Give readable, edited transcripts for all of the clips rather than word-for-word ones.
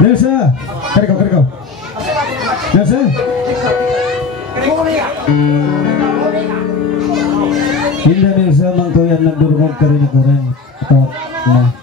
Nelsa, keriko. Nelsa. Hindi Nelsa mangkuyan nagdurugog ka rin kurang. Ito, na.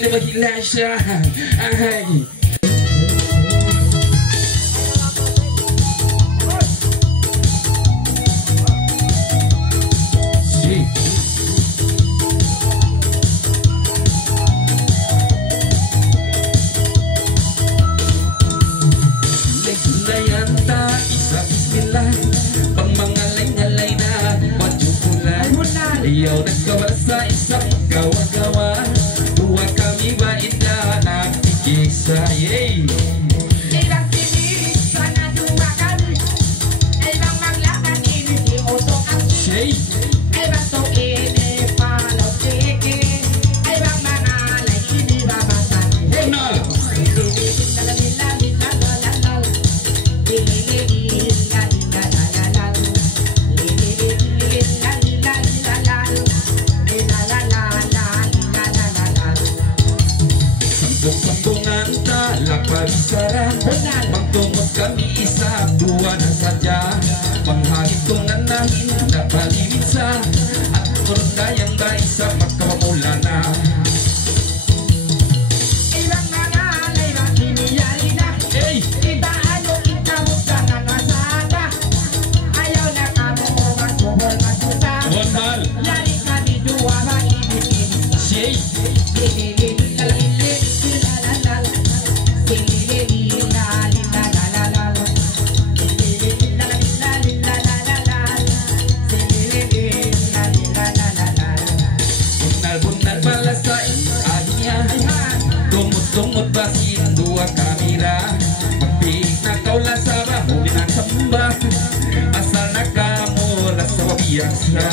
na mahila siya. Ay. Ayaw nagkawasa isang gawa-gawa, dua kami ba inda nagtikisa. Yay! Ilang tinig sana dumakan, ay bang maglakad ini si Otong ang Shay! ay bang to ini palaw tiki, ay bang manalay ini babatan. Hey! Nal! Sambungan talak pabisaran, magtungod kami isa, dua na sadya, panghagitungan na hinda palimisa, at kurundayang ba isa magkawamula na. Ibang manalay ba kiniyari na, iba ano ikamutangan masada, ayaw na kamo mo magsubol matusa, yari kami dua ba ibigin Shay! Tungod basin dua kamera, magbiig na kaula sa rahuli ng samba, asal na kamura sa wabiyak sa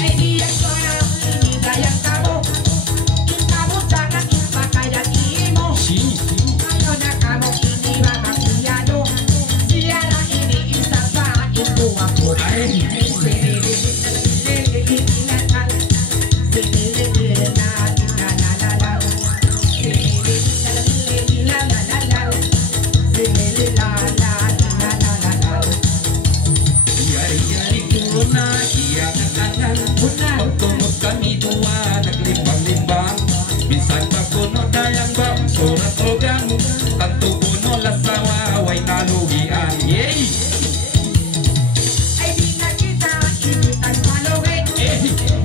ay iyak ko na inidayang kamo, ikamo sanang ipakayat imo, ayaw na kamo iniwakakiyado, siya na iniisa sa ito ako. Pagtungod kami dua naglimbang-limbang, minsan papuno dayang bang surat o gang, tanto puno lasawa way nalugian. Yay! Ay di na kita initan malawin,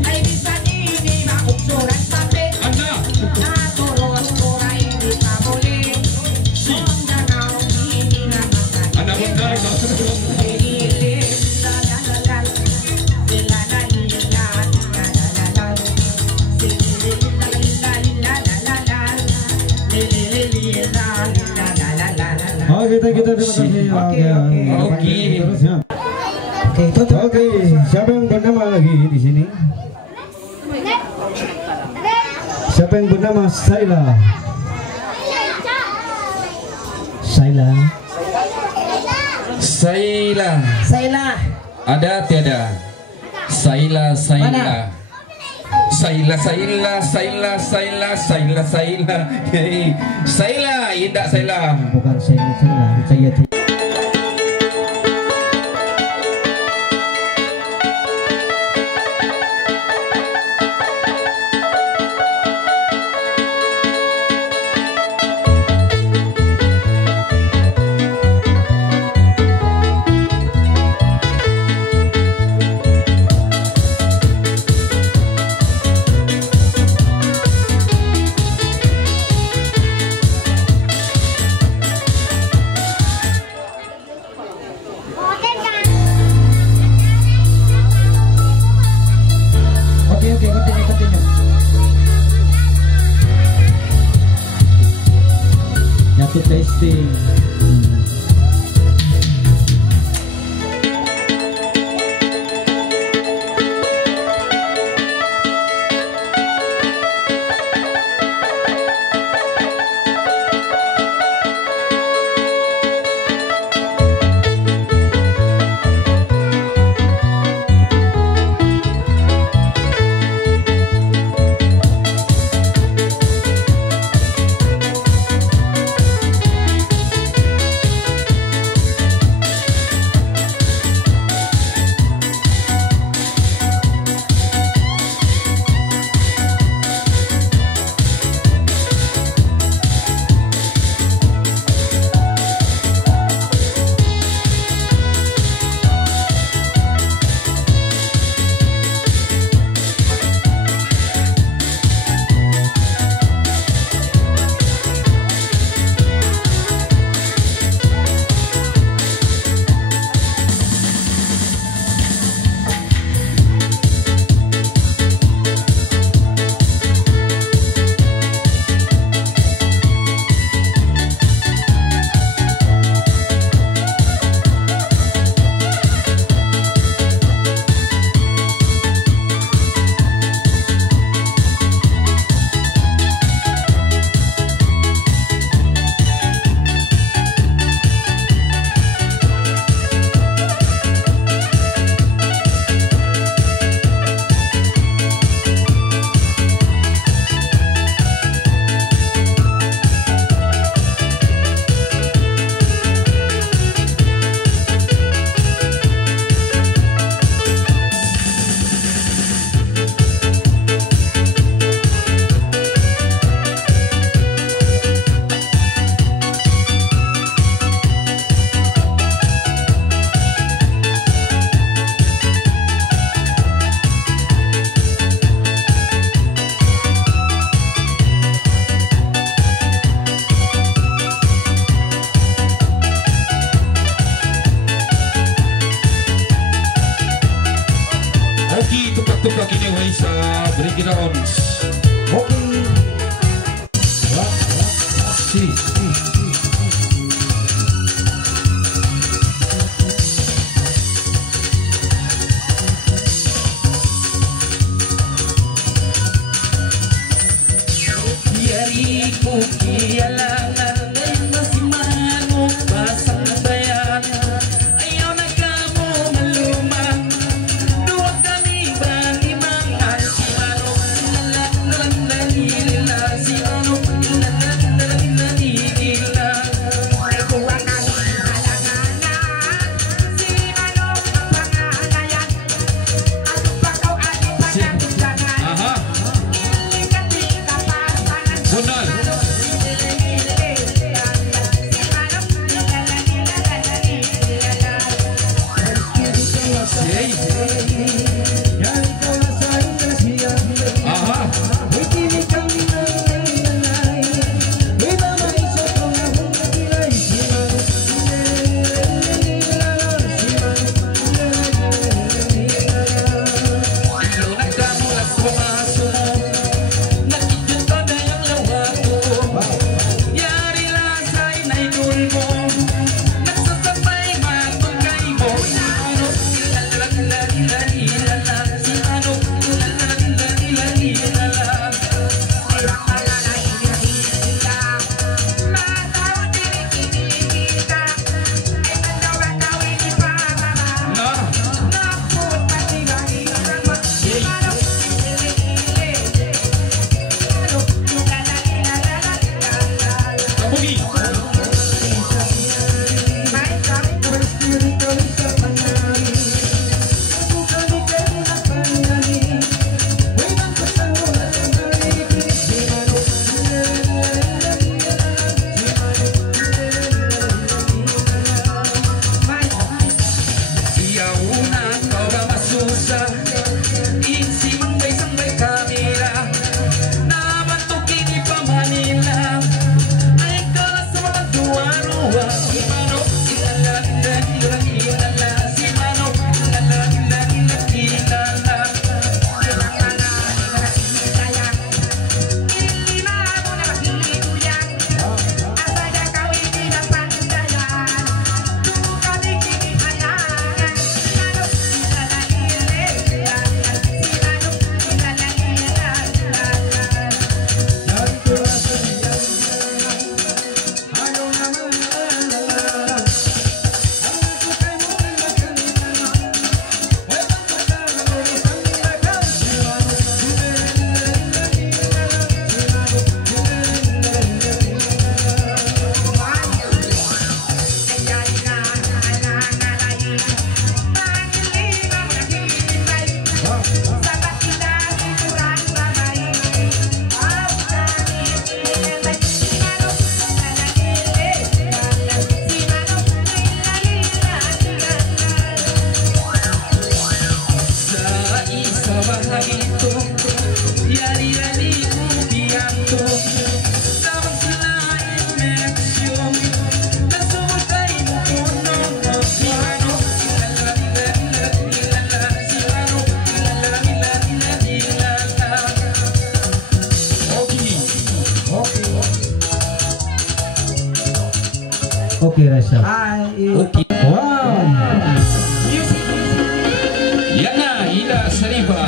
ay minsan ini mauksuran sabi, Ana! naturoan ko na hindi ka muli, kung nanaw hindi na masakit. Ana mo dahil Oke, kita terima kasih. Oke. Terus ya. Oke, siapa yang bernama lagi di sini? Siapa yang bernama Saila? Saila. Saila. Ada tiada? Saila. Hey, Saila, indah Saila. Bukan Saila. Oke, continue. Nyatu testing. Buka kini Waisa beri kita on. Oke. Si. Biariku kialangan masih manuk basang bayan. Ayaw na kamu malumang dua kami bagi mangan si manuk lalalala si manuk lalalala. Dua kali halanganan si manok panganayan. Adu pa kau adu pa nagulangan. Aha. Ketika pasangan Bunal. Hey. Aha. Ayaw na kamu at pumaso mo. Nakikita na yung lawa ko. Yari lasa inaidol mo. Nagsasabay matungkay mo. Ano? Lalalala. Si ano? Lalalala. Na. Kabugi. Iyaw na kau ba masusa. Insimang bay kamera. Nabantukin ni pa Manila. Ay kalas sa mga duwa-ruwa. Si Manok, ilalalala. Si Manok, ilalalala. Sa isa bahagi ito, yari-yari ko biyanto. Sabang sila imeksyon, nasumagay mo puno. Si Manok, ilalalala. Si Manok, ilalalala. Okay. Oke, Rasha. Okay. Wow. Yan na, Ida Sariba.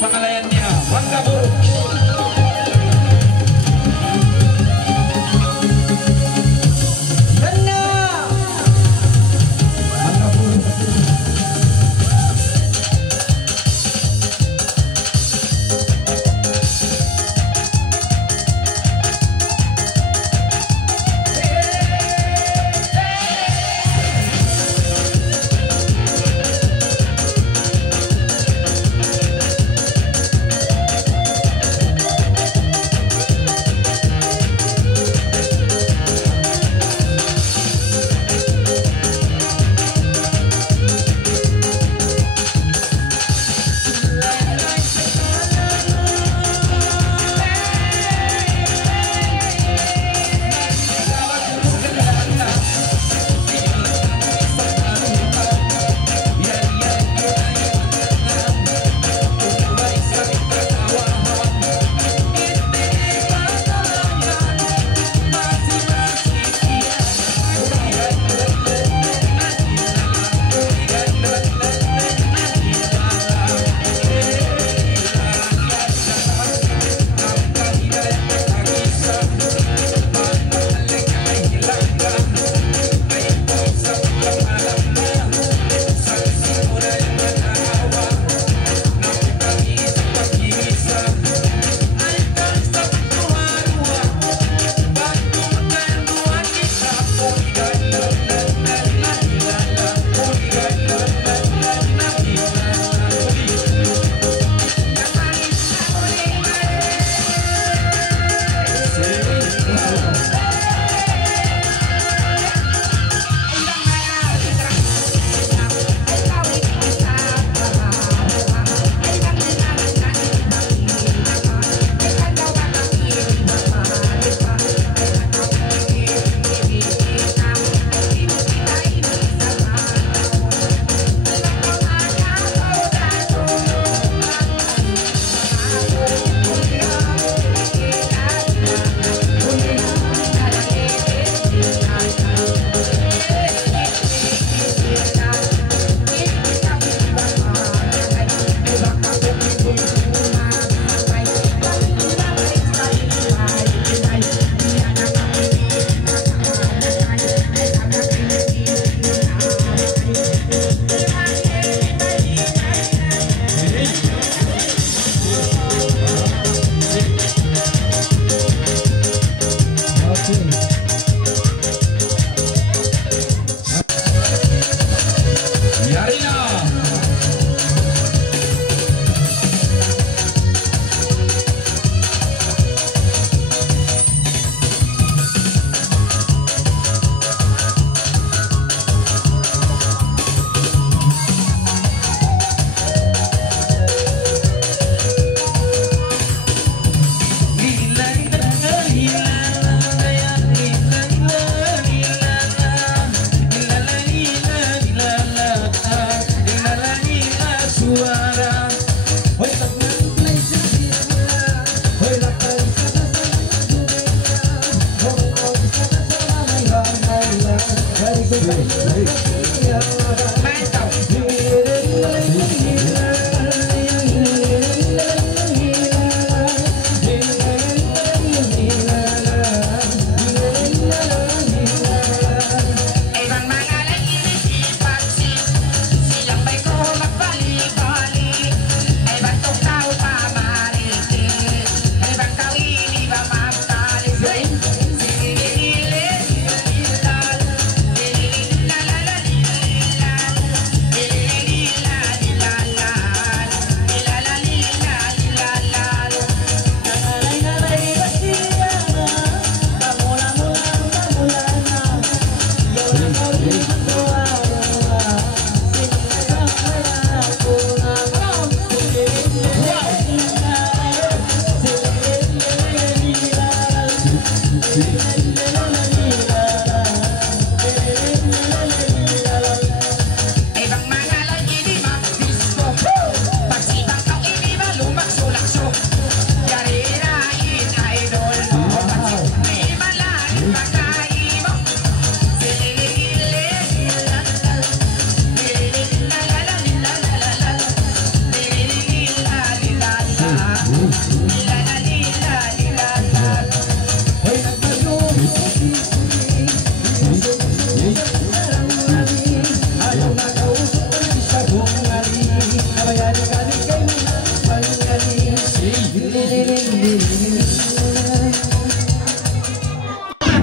Pangalayan niya, Mangga Buruk.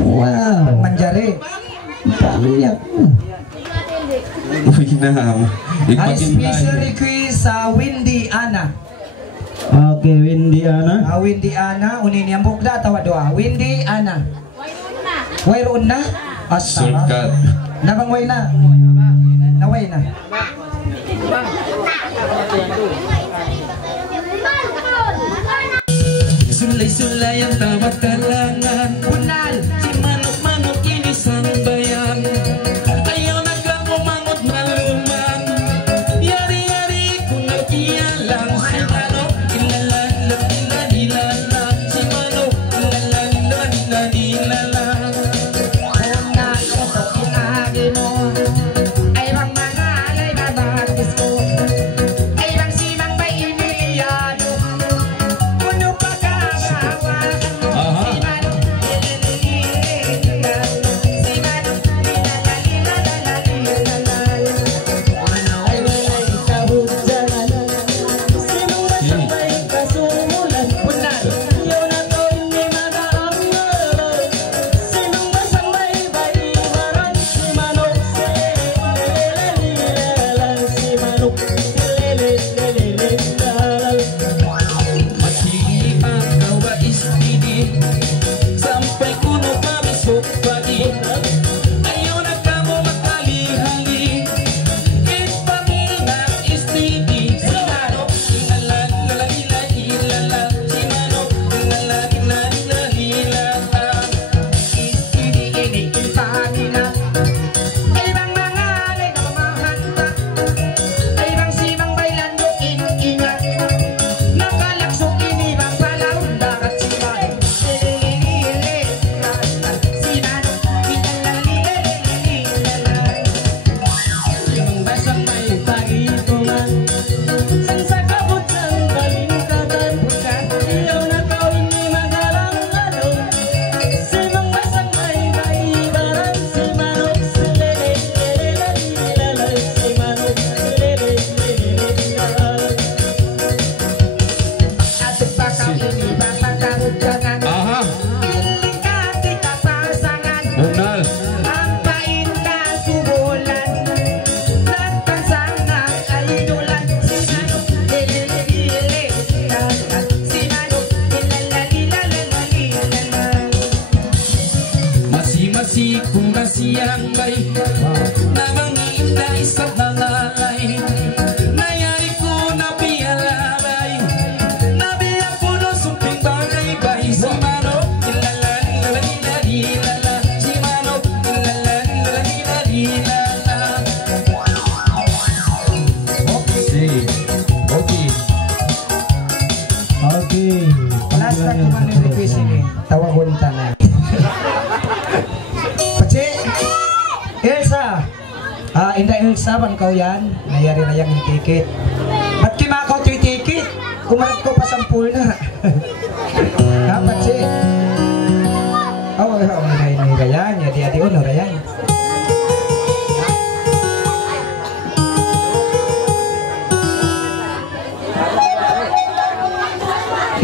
Wow, Manjari. banyak. Uy na. Ay special request sa Windy Ana. Oke, Windy Ana. Windy Ana unin yang bukda tawa doa. Windy Ana. Wayron na. Sulkat. Nabang way na. Naway na. Sulay-sulay ang tawag kalangan. Punal. Si manok-manok ini sambayan. Ayaw nagkamumangot maluman. Yari-yari kung nagkialang. Si manok ilalala. Si manok ilalala. Punal utok inagi mo. Ay bang mga alay babakis ko. Ay bang simang bay iniliyado. Puno pa kakawakan mo. Aha. Si manok si manok ay walay kahugdanan. Sinong masabay kasumulan. Punal. Yun ako hindi mag-aaral. Sinong masabay ba iwaran. Si manok si manok Maghihipang kawa istidi. Sampai kuno pamisok pagi. Ayaw nagkamo magkali-hali. Ipamina istidi. Si manok ilalala. Si manok ilalala. Istidi ini ipagina. Ay bang mga alay na mamahanta. Ay bang simang bailando ingat. Nakalakso ini bang palawang dagat si manok. Si manok Yung basang may pagituman. San sa kabutan balingkatan. Iyo na tao hindi magalang-along. Sinong basang may maibaran. Si manok silele-lele-lele-lele. Si manok silele-lele-lele-lele. Ato pa ka ini papagkarugdangan. Aha. Piling ka kita pasangan. Bunal. Ang pain na subulan. Latang sangang kaidulan. Si manok lele-lele-lele. Si manok ilalalilalalilalal. Masi-masi kung masiyang bay. Nabangin na isang nalalay. Nayari ko na piyalabay. Nabiyak ko no sumping bagay-bay. Si manok ilalalilalala. Si manok ilalalilalala. Okay. Okay. Oke. Last na kung ano yung request ini. Tawagon ta na. Pache! Elsa! Inday Elsa, bang kau yan? Nayari na yung ticket. Ba't kimakaw ito yung ticket? Kumarat ko pa sampul na. Ha, Pache? Rayan. Yadi-yadi uno, Rayan.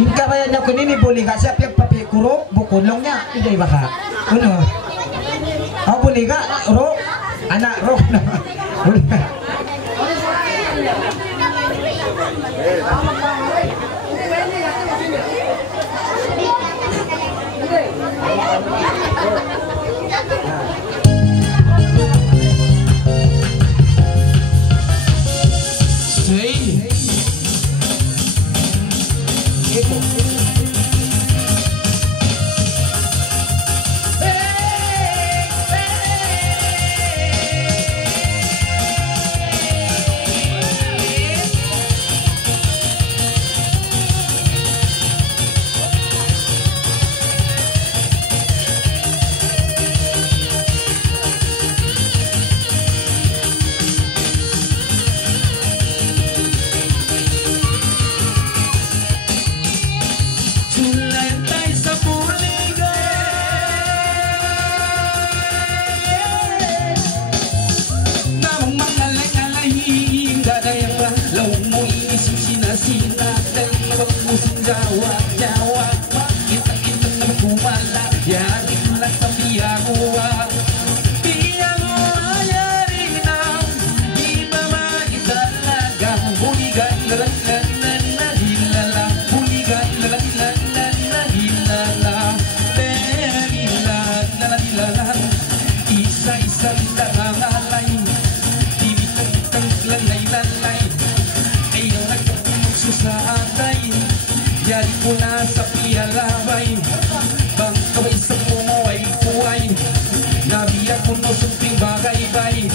Kabayan niya kunini buli ka siya piyag papikurok bukunlong niya hindi ba ka ano buli ka ro anak ro na buli ka Say. susaatay yari ko na sa pialabay bang kaway sa pumuway kuway nabiyak ko no sumping bagay-bay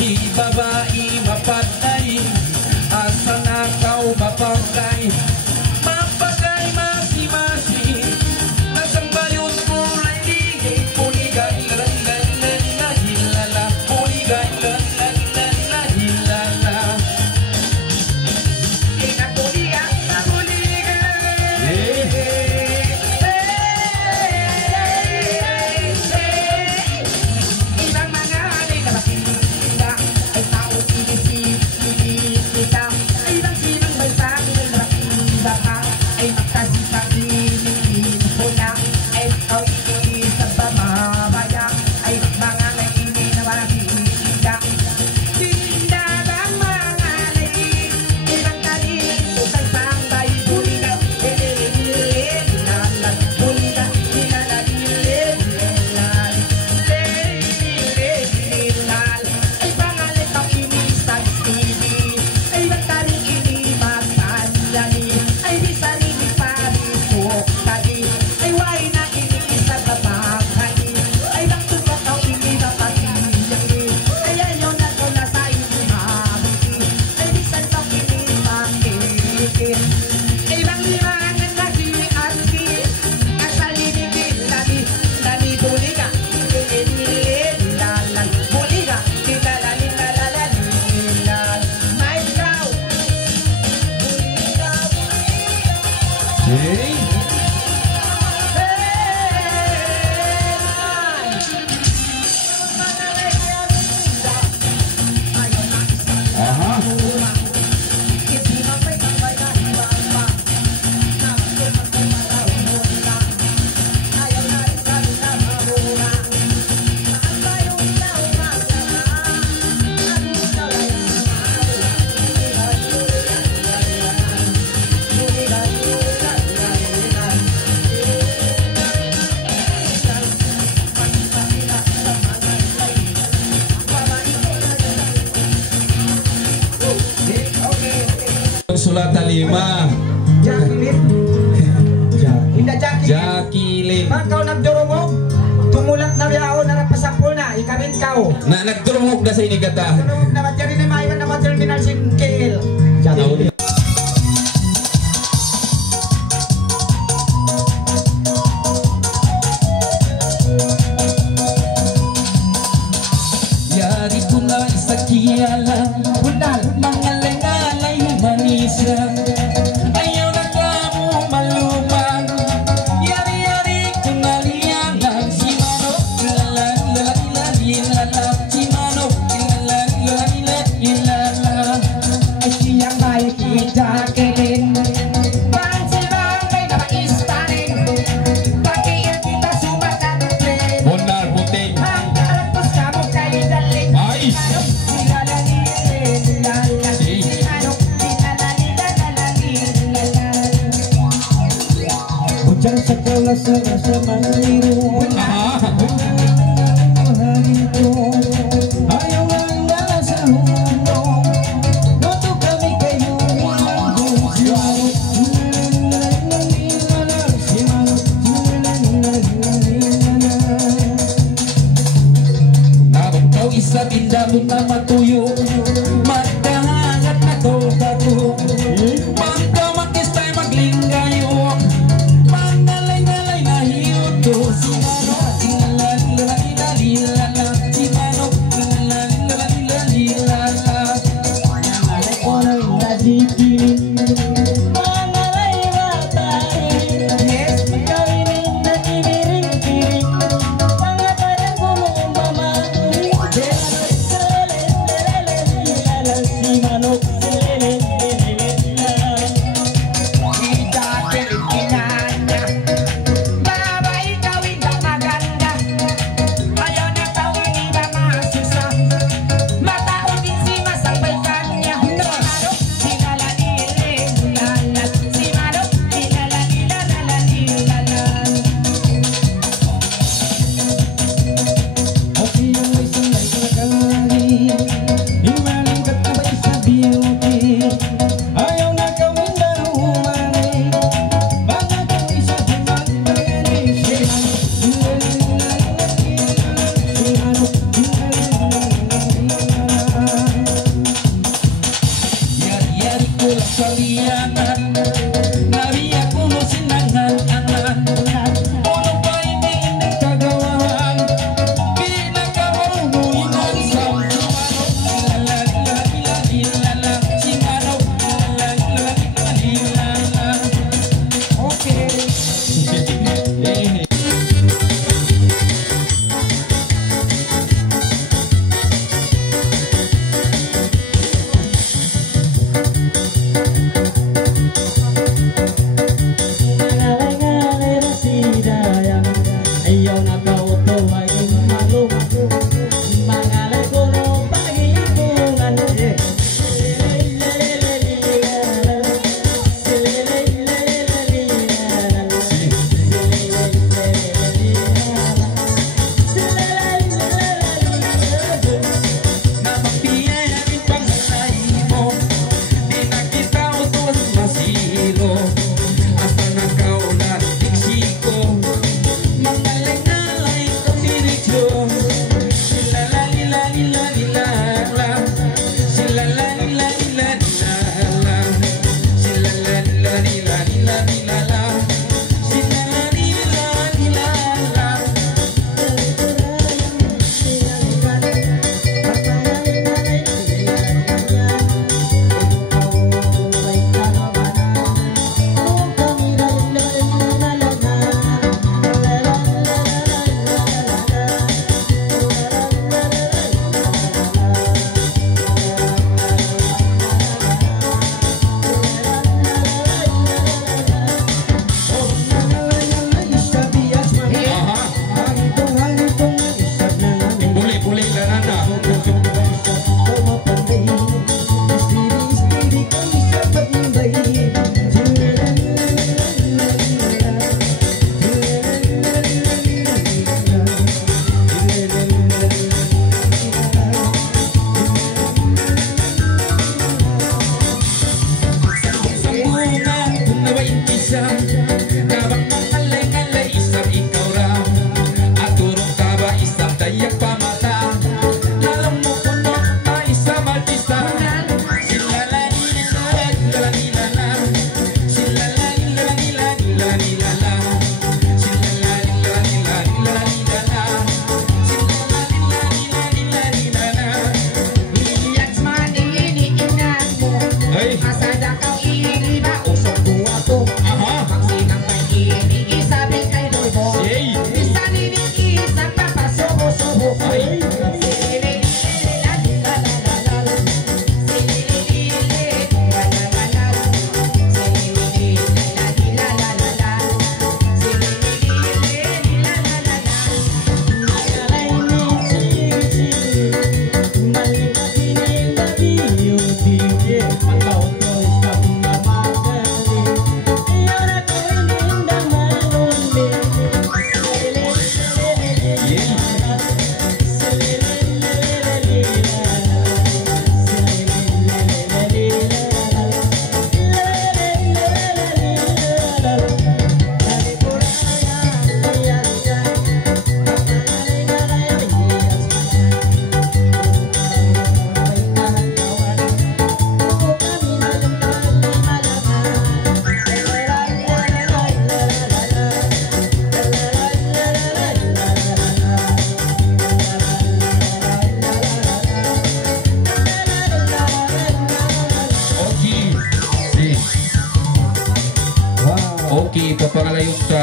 di babae mapatay asa na kau mapagay mapagay masi-masi nasang bayon ko lagi puligay la hilala puligay la hilala Sulatan 5 Jacqueline. Indah Jacqueline. Jacqueline Pag kau nagdurungog, tumulat na biyao na napasapul na, ikamin kau. na nagturungog na sa ini kata Durungog na matyarin na maiwan na terminal sin KL. Jacqueline. yari ko na isa kialang Bundal. mangalay-alay manisa ayaw na kamo malumang yari-yari ko na liyangan si Mano ilalan lalalan ilalan si Mano ilalan lalalan ilalan Ay siyang bahay si Jacqueline. Bang silbang kay napaistanin. Pakiin kita sumat na tren. Bonar puting Ang kalagpos ka mo kay daling. ay Bujang sekolah serasa maniru ah hari itu ayo anda sahundo Noto kami kayo Nabagtaw isa tindabot na matuyo Magdahangat na to-tato Magdaw mag-istay maglinggayo Mangalay-ngalay na hiyoto Si Mano, ilalan, lalala Si Mano, paintisan. Kabang mangalay-ngalay isang ikaw raw. At turong ka ba isang dayak pamata. Alam mo kung no na isa matisa. Silalalilalalilalala. Silalalilalalilalala. Okay, papangalayon ka.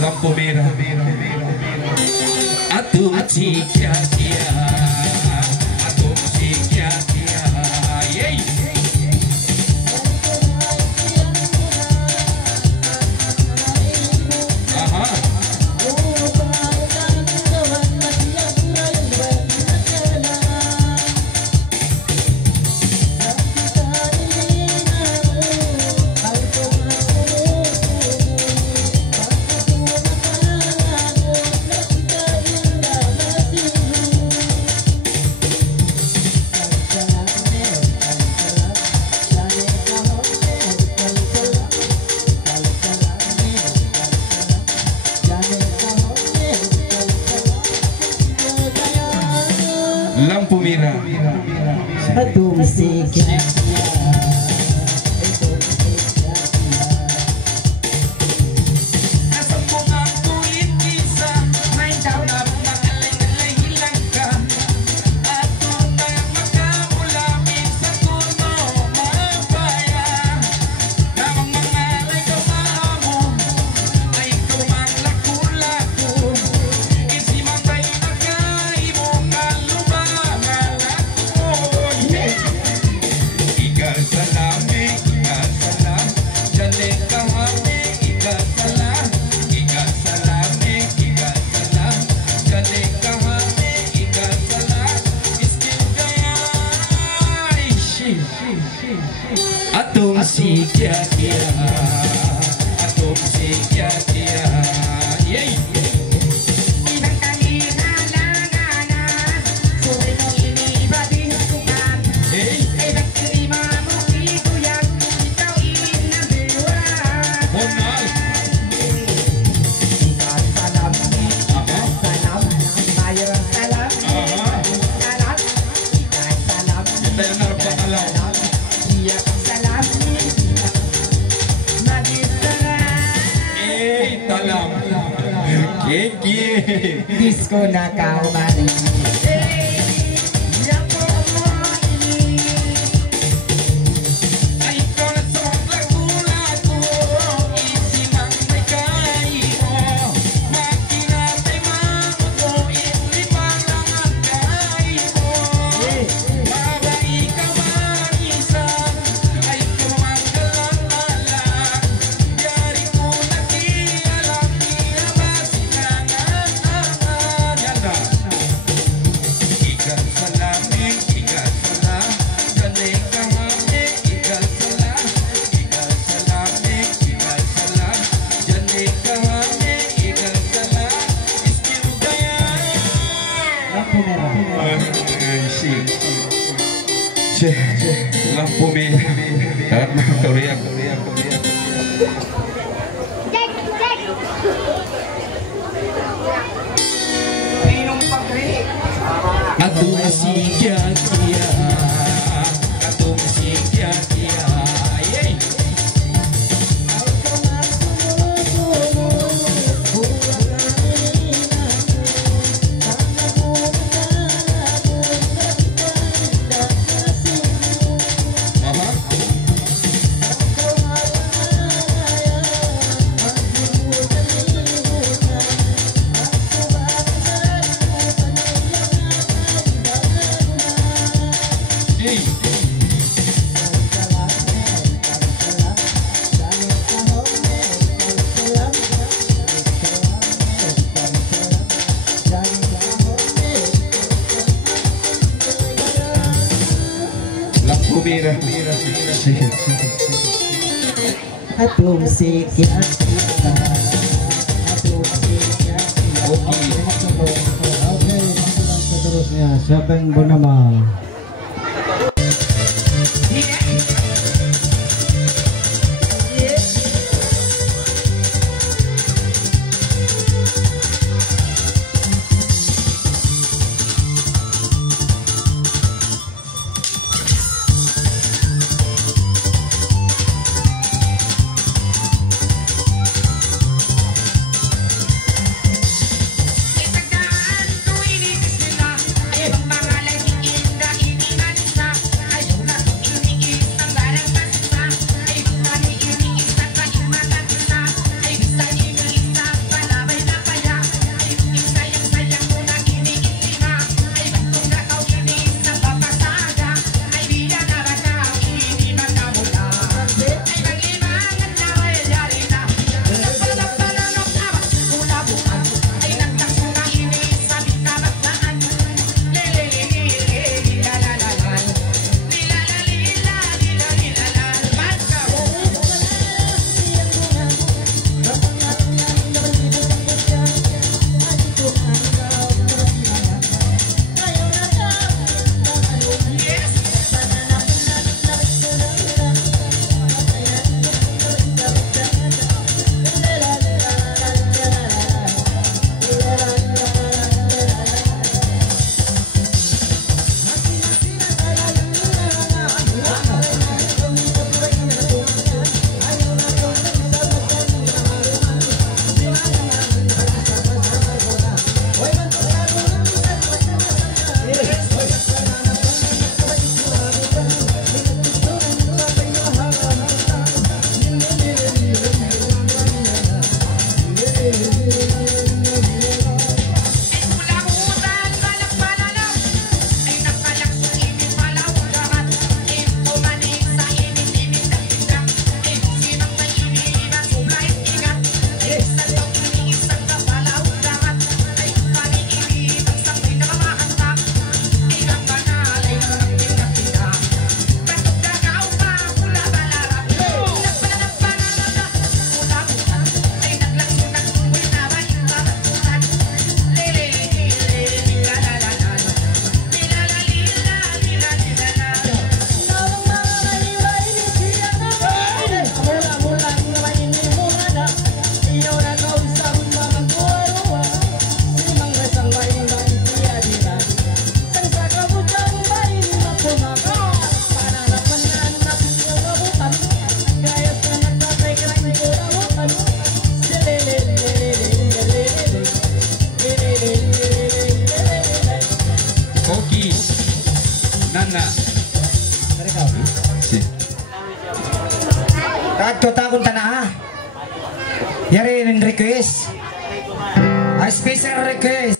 Lampu merah atum cia-cia, atum cia-cia, yey. Aha. Lampu merah atum cia-cia. atum cia-cia, atum cia-cia, yey. Disco na kaumari. lampu biar Korea. Aduh masih kia-kia, aduh masih kia-kia, yeay. Bira. Aduh sikit. Oke, seterusnya siapa yang bernama? Kadto takon tanah. Yari rin request. A special request.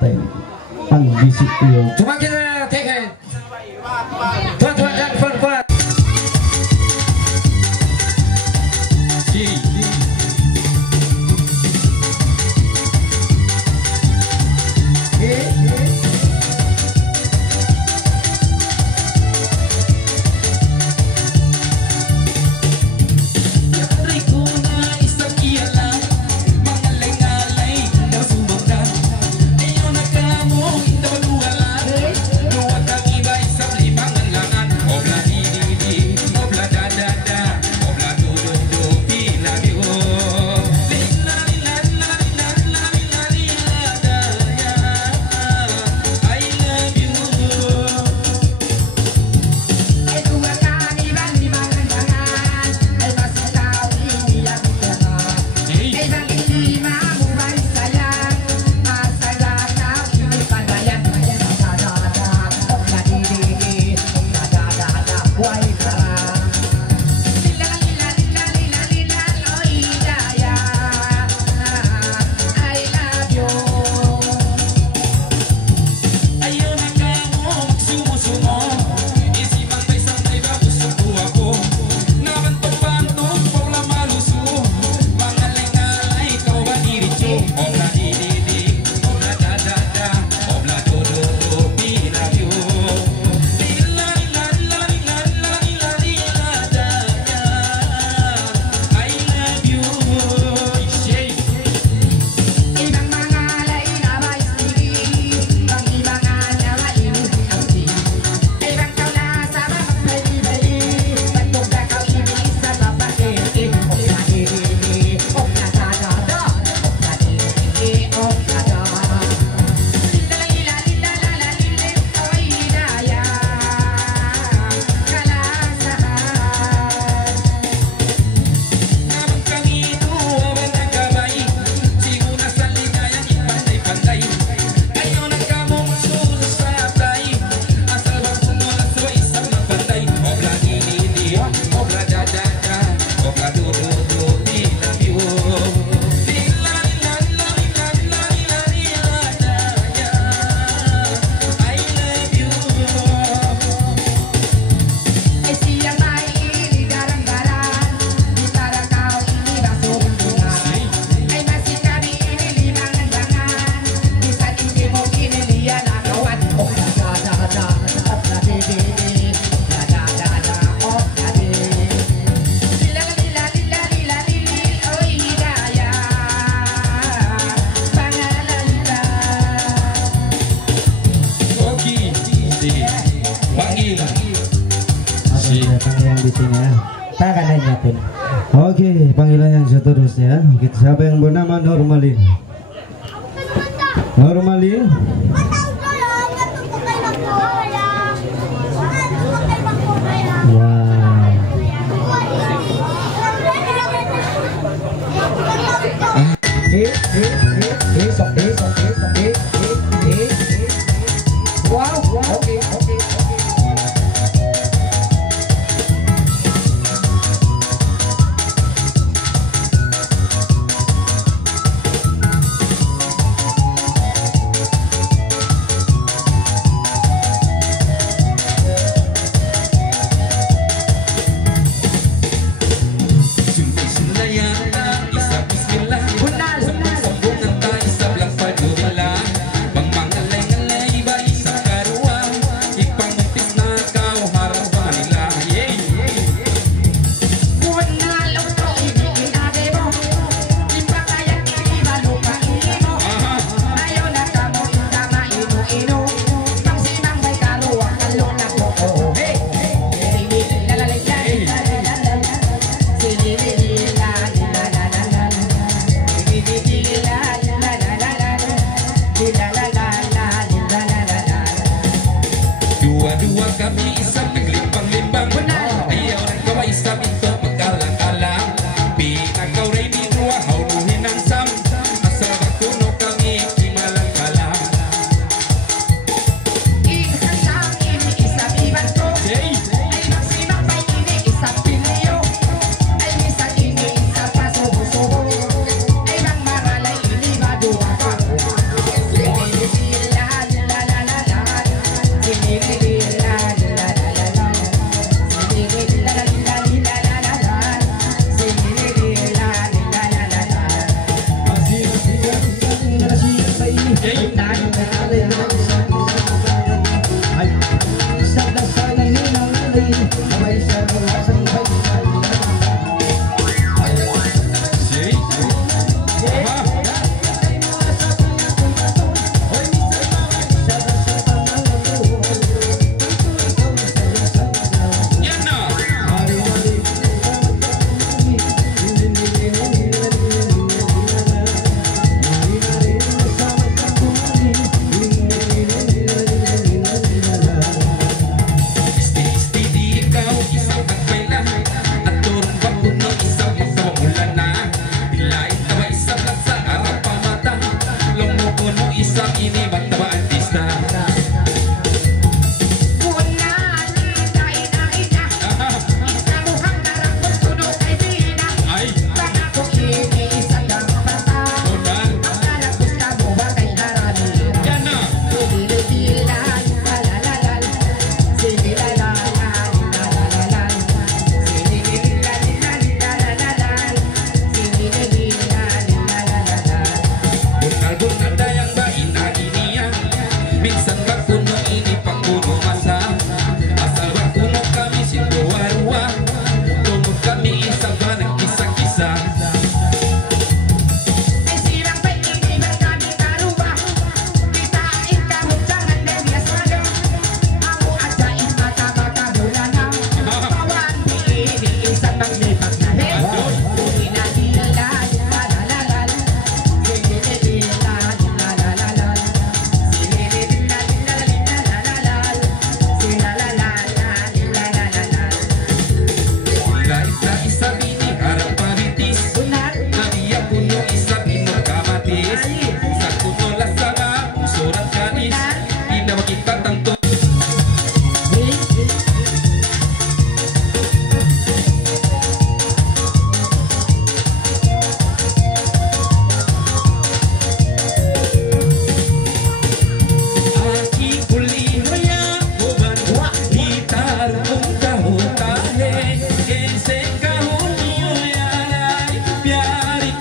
Teng ang bisik iyo. Cuma kita take tuan-tuan dan puan-puan. Panggilan di sini ya. Tangannya pun. Oke, panggilan yang seterusnya. Siapa yang bernama Normalin? Normalin. Dua-dua kami isap naglimbang-limbang. Ayaw na gawa isap ito magkalang-alang. Pinagaw rin ni Rua hauluhin ang sam. Asal bakuno kami kimalang-kalang. Isang ini isap iban ko. Ay magsimak pa ini isap pinyo. Ay isang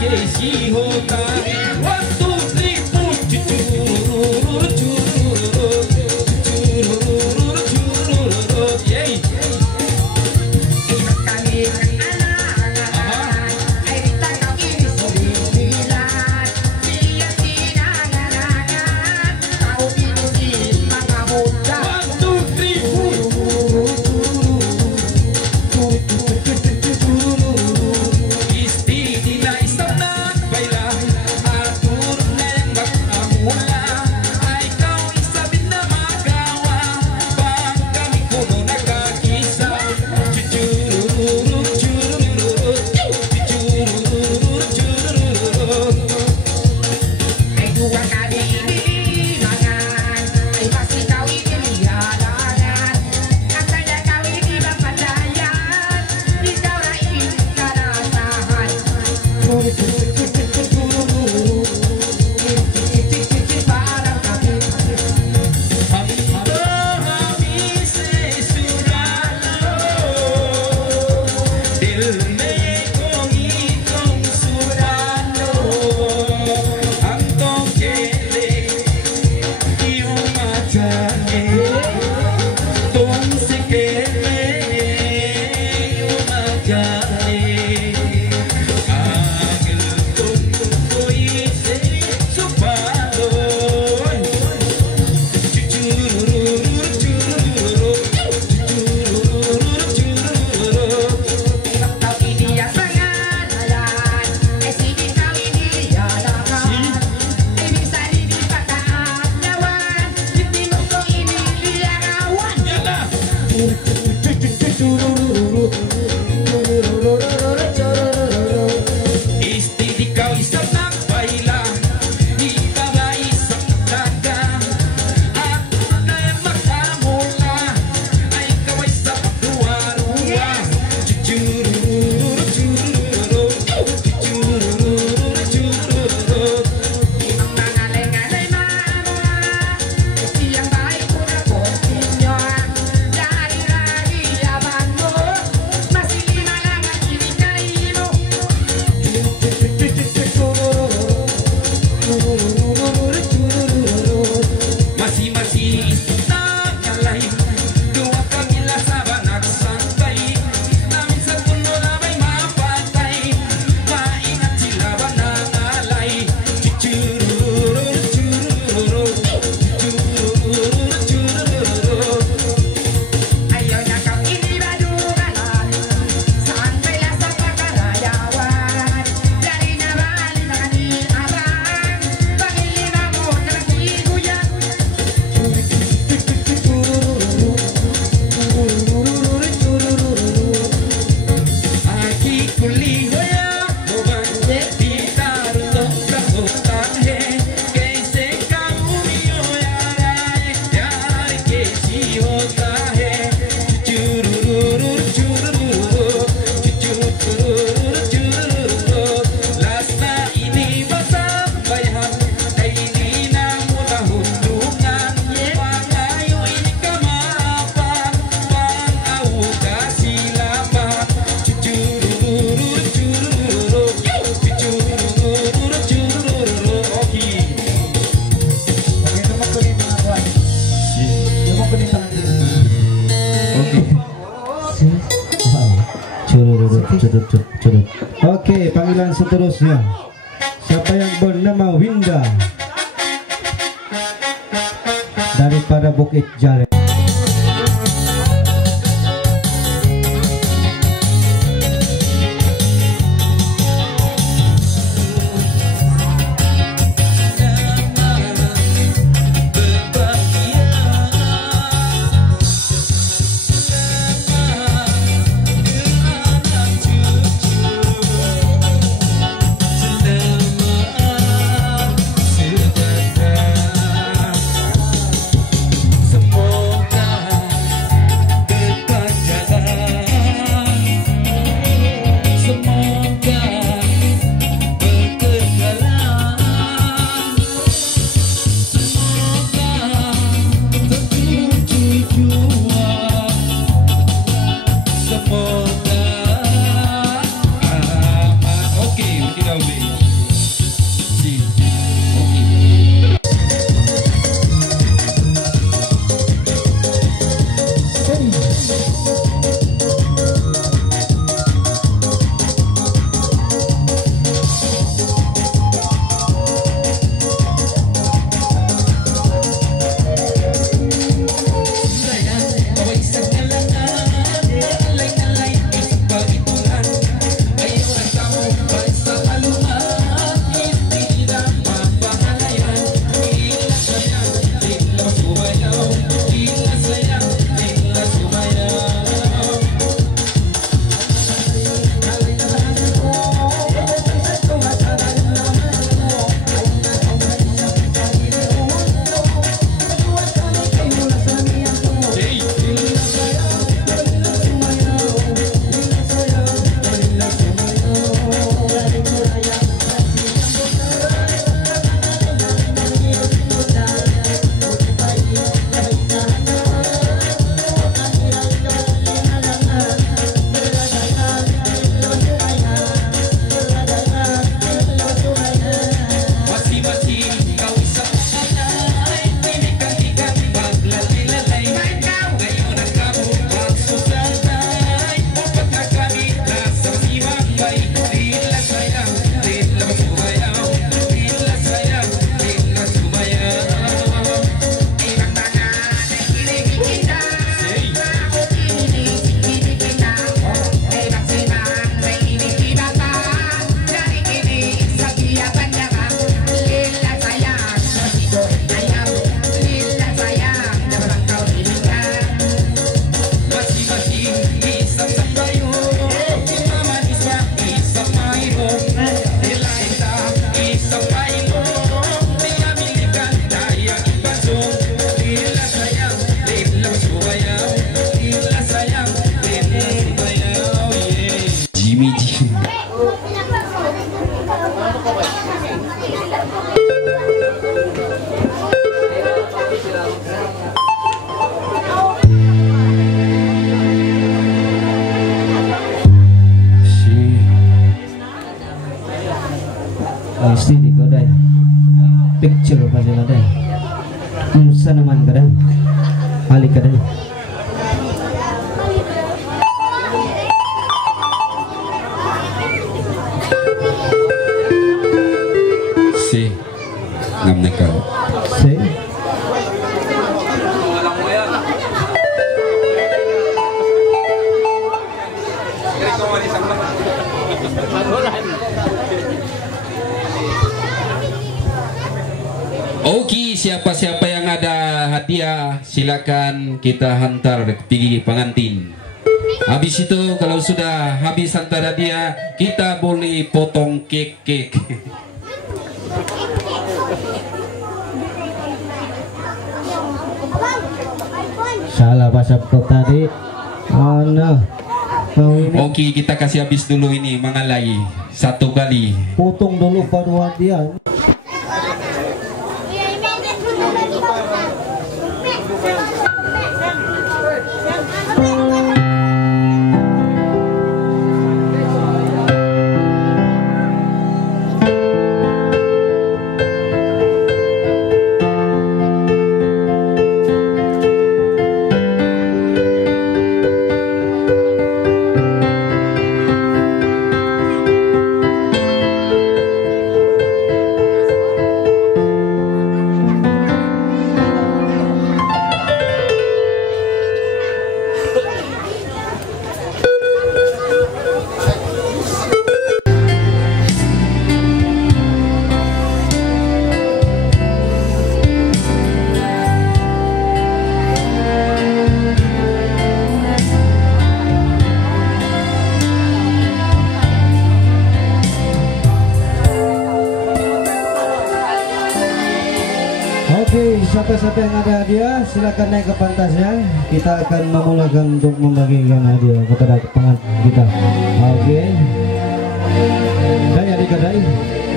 Casey Hota. 1, 2, 3, 4. Yay. Oke, panggilan seterusnya. Siapa yang bernama Winda daripada Bukit Jalil. Semua Gawi. Si. Okay. Istri ko dai picture pa sila dai unsa naman ka dai halik ka dai Si. Ngam na ka. si Oke, siapa-siapa yang ada hadiah silakan kita hantar pergi pengantin. Habis itu kalau sudah habis hantar hadiah, kita boleh potong kek. salah bahasa kau tadi. Oh no. Kau ini Oke, kita kasih habis dulu ini mengalai satu kali. potong dulu baru hadiah. Oke, siapa-siapa yang ada hadiah silakan naik ke pantasnya. Kita akan memulakan untuk membagikan hadiah kepada pengantin kita. Oke. Dan yang di kedai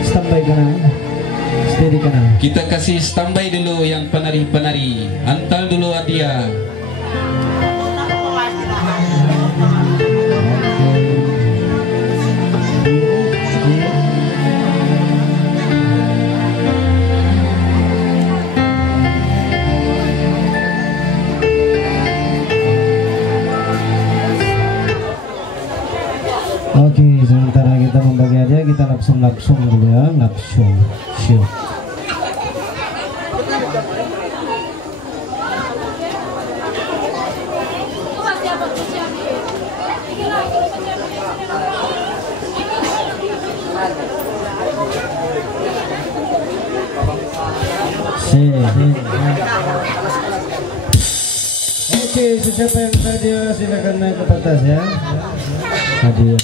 standby kanan, steady kanan. Kita kasih standby dulu yang penari-penari. Hantar dulu hadiah. membagi hadiah, kita langsung dulu ya, langsung. Oke, siapa yang hadiah silakan naik ke pentas ya. Hadiah.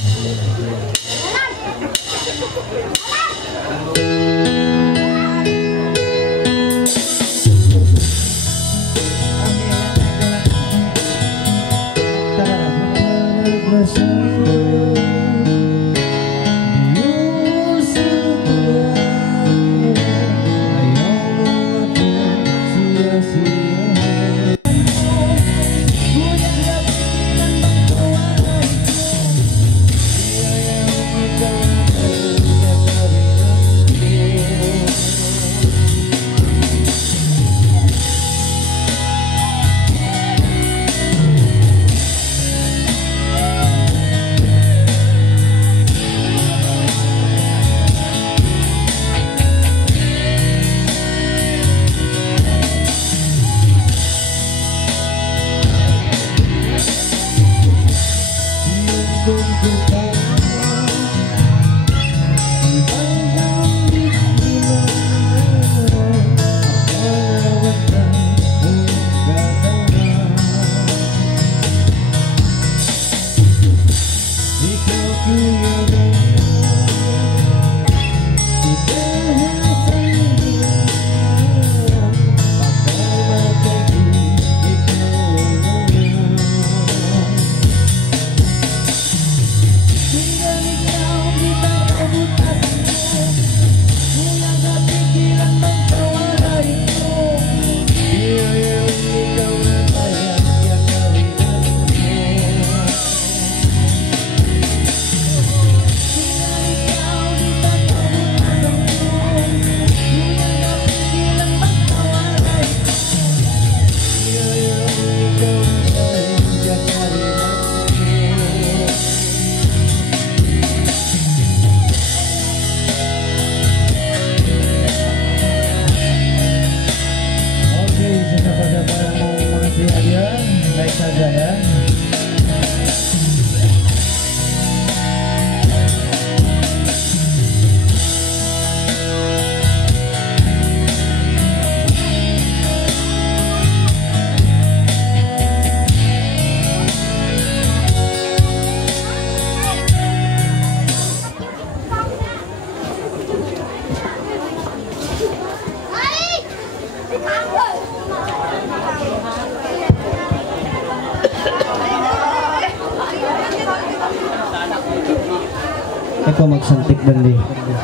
Eko magsantik bandi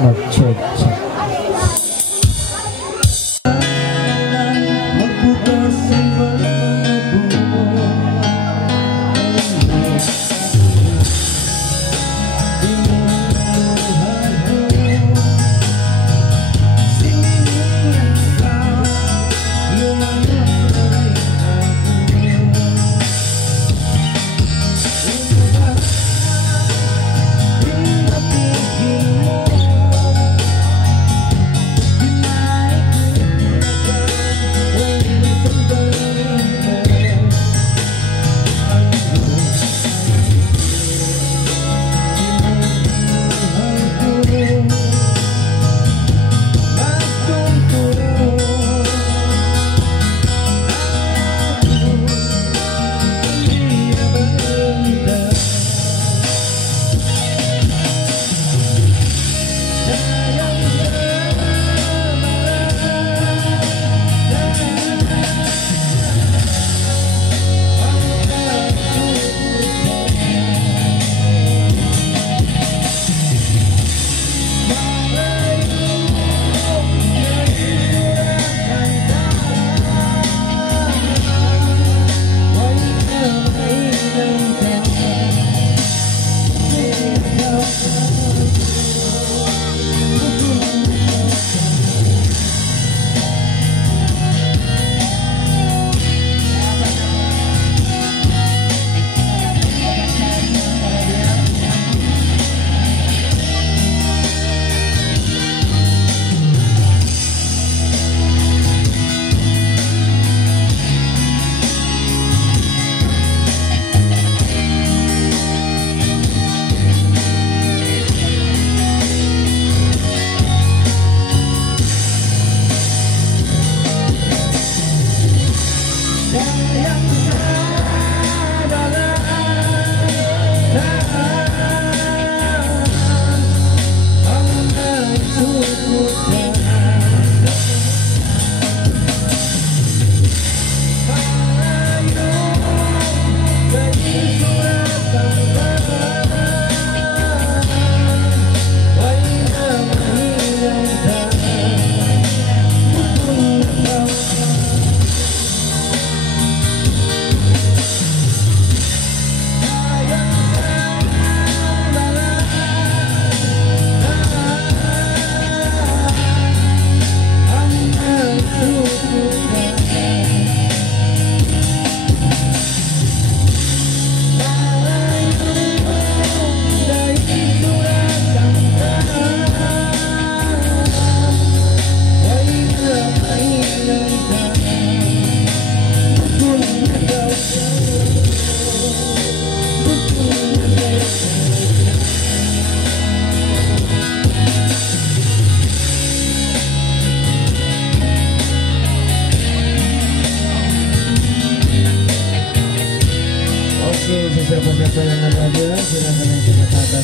mag-check.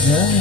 pentas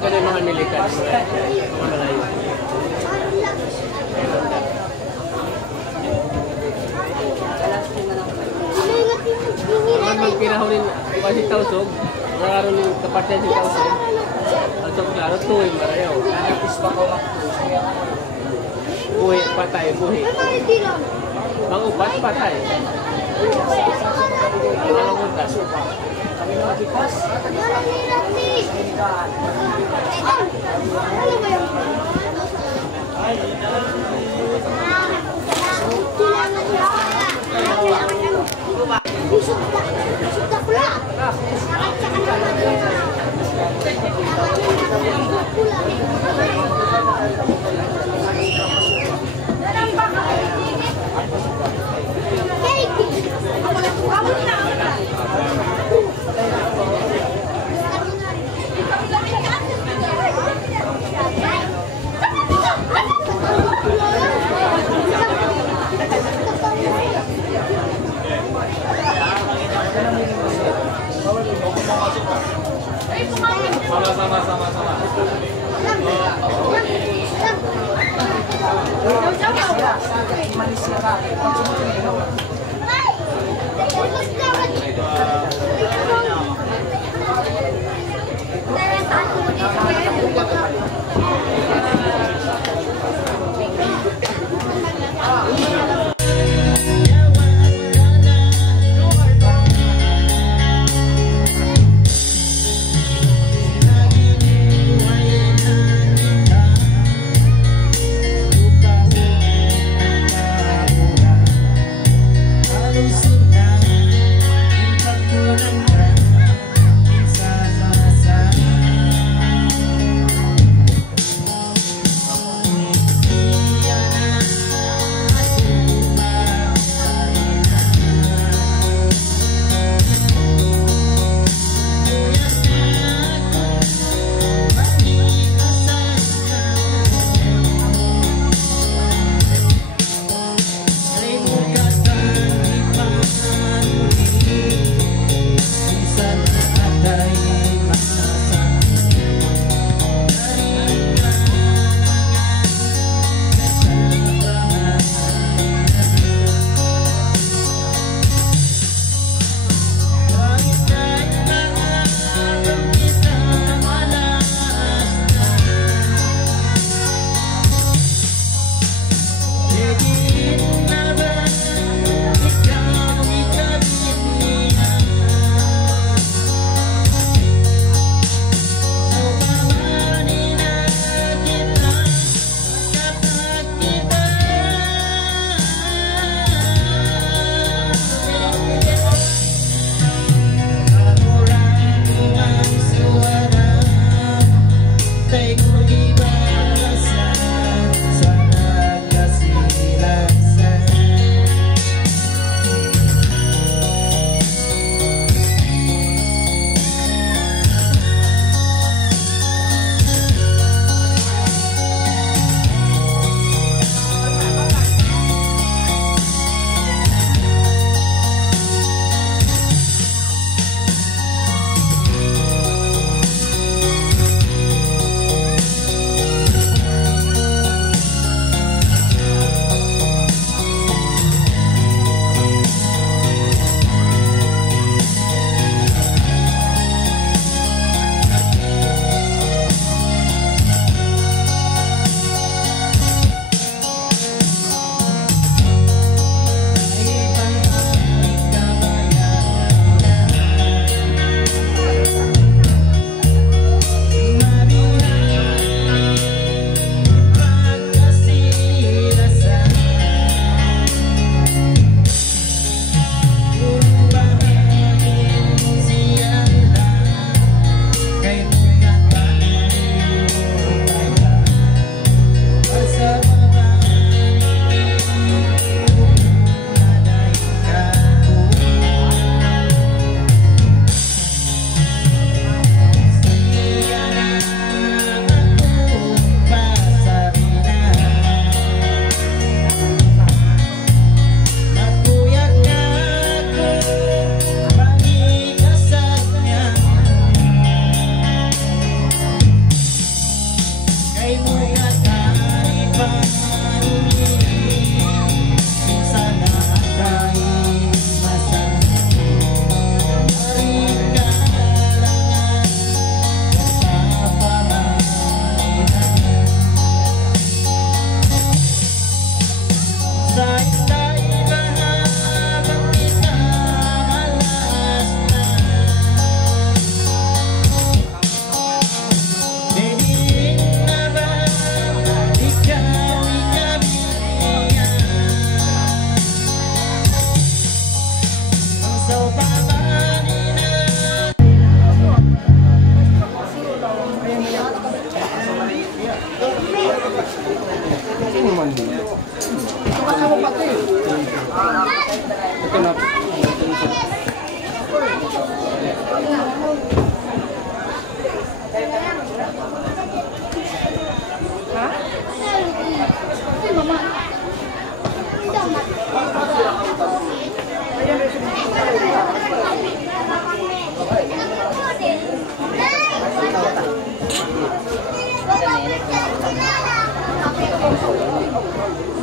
Ada yang mga militar, mga malayo. Naman pinahulin kasi tausog, nakaroon yung kapatid si tausog. At klaro, tuwing marayaw. Nanapis pa ko buhi, patay, buhi. Mangupat, patay. Ang nanguntas. Kami mga kipas. Pula.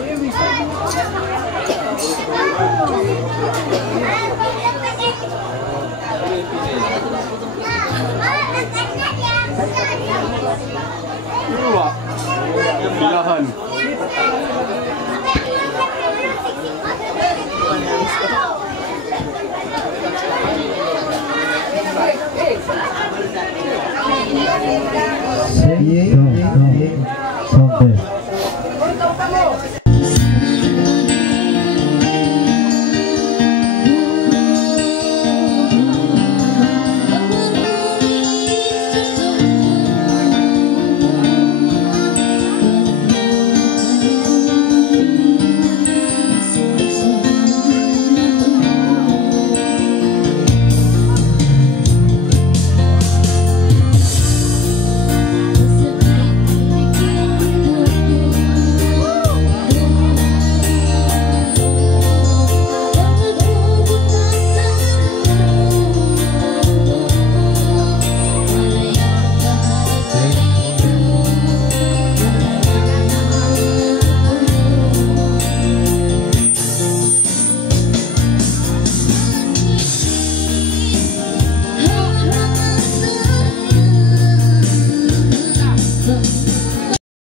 Ini bisa Ilahan.